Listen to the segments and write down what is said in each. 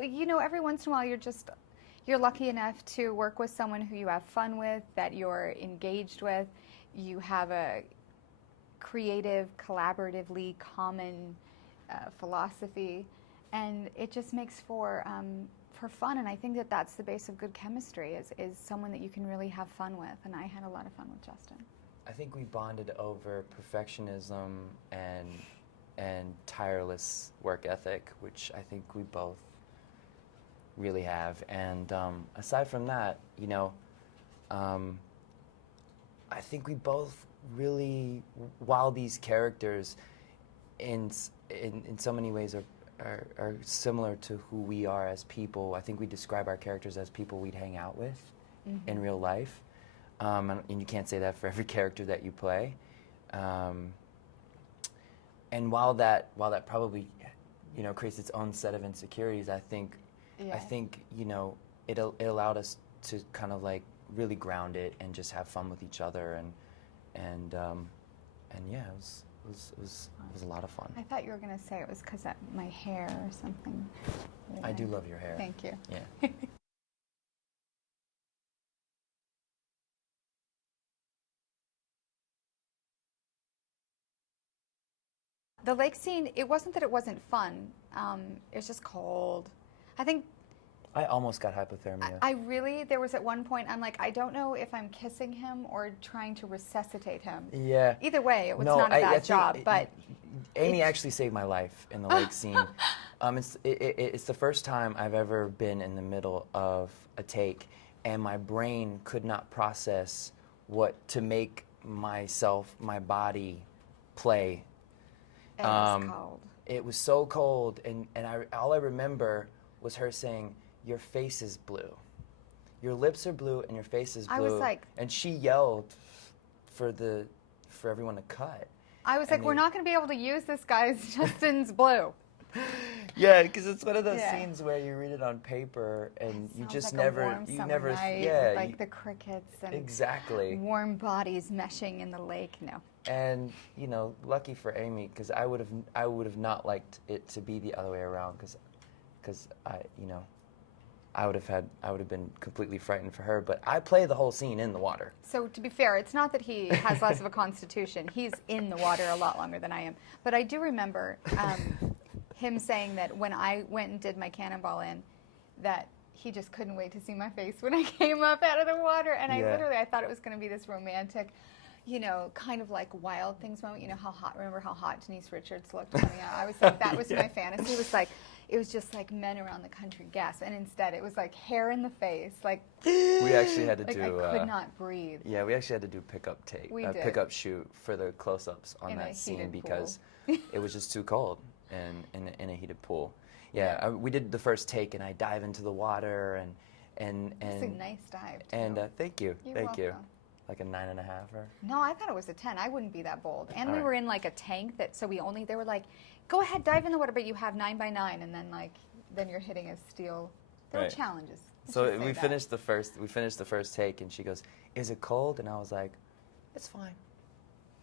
You know, every once in a while you're lucky enough to work with someone who you have fun with, that you're engaged with, you have a creative, collaboratively common philosophy, and it just makes for fun. And I think that that's the base of good chemistry is someone that you can really have fun with. And I had a lot of fun with Justin. I think we bonded over perfectionism and tireless work ethic, which I think we both really have. And aside from that, you know, I think we both really, while these characters in so many ways are similar to who we are as people, I think we describe our characters as people we'd hang out with in real life. And you can't say that for every character that you play. And while that probably, you know, creates its own set of insecurities, I think you know, it allowed us to kind of like really ground it and just have fun with each other, and yeah, it was a lot of fun. I thought you were going to say it was because of my hair or something. I do love your hair. Thank you. Yeah. The lake scene, it wasn't that it wasn't fun. It was just cold. I think I almost got hypothermia. I really, there was at one point, I'm like, I don't know if I'm kissing him or trying to resuscitate him. Yeah. Either way, it was not a bad job, but... Amy actually saved my life in the lake scene. It's the first time I've ever been in the middle of a take, and my brain could not process what to make my body play. It was cold. It was so cold, and all I remember was her saying, "Your face is blue. Your lips are blue, and your face is blue." I was like... And she yelled for everyone to cut. I was like, we're not going to be able to use this guy's Justin's blue. Yeah, because it's one of those scenes where you read it on paper and you just like never, a warm you summer never, night yeah, with, like the crickets and exactly warm bodies meshing in the lake. No. And you know, lucky for Amy, because I would have not liked it to be the other way around, because I would have been completely frightened for her. But I play the whole scene in the water. So to be fair, it's not that he has less of a constitution. He's in the water a lot longer than I am. But I do remember him saying that when I went and did my cannonball in, that he just couldn't wait to see my face when I came up out of the water. And I thought it was going to be this romantic, you know, kind of like Wild Things moment. You know remember how hot Denise Richards looked coming out? I was like, that was my fantasy. It was just like men around the country gasp, and instead it was like hair in the face, like we actually had to like do. I could not breathe. Yeah, we actually had to do pickup pickup shoot for the close-ups on that scene because it was just too cold in a heated pool. Yeah, we did the first take, and I dive into the water and It's a nice dive too. And thank you, You're thank you. welcome. Like a 9.5 or? No, I thought it was a 10. I wouldn't be that bold. And All we right. were in like a tank they were like, go ahead, dive in the water, but you have 9 by 9, and then you're hitting a steel. There were challenges. So we finished the first take, and she goes, "Is it cold?" And I was like, "It's fine.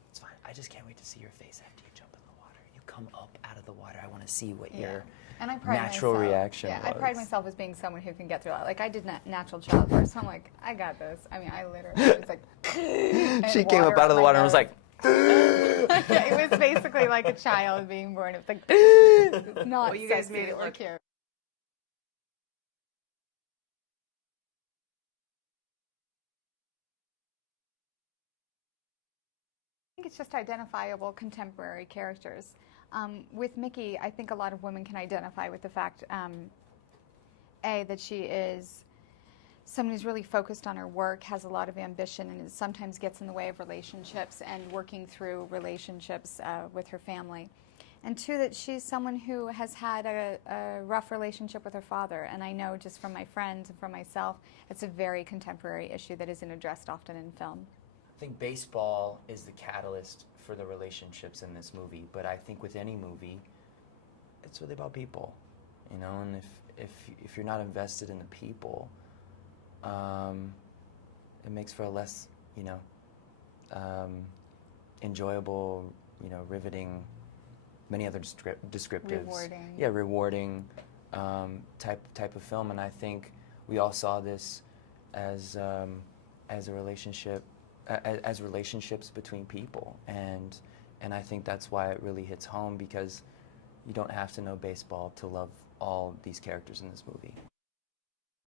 It's fine. I just can't wait to see your face after you jump in the water. You come up out of the water. I want to see what your And I pride natural myself, reaction was." I pride myself as being someone who can get through that. Like, I did natural childbirth, so I'm like, I got this. I mean, I literally was like... She came up out of the water and was like... It was basically like a child being born. It was like, it's not well, you guys made it or look cute. I think it's just identifiable contemporary characters. With Mickey, I think a lot of women can identify with the fact, that she is someone who's really focused on her work, has a lot of ambition, and it sometimes gets in the way of relationships and working through relationships with her family. And two, that she's someone who has had a rough relationship with her father. And I know just from my friends and from myself, it's a very contemporary issue that isn't addressed often in film. I think baseball is the catalyst for the relationships in this movie, but I think with any movie, it's really about people, you know. And if you're not invested in the people, it makes for a less, you know, enjoyable, you know, riveting, many other descriptives. Rewarding. Yeah, rewarding type of film, and I think we all saw this as a relationship, as relationships between people, and I think that's why it really hits home, because you don't have to know baseball to love all these characters in this movie.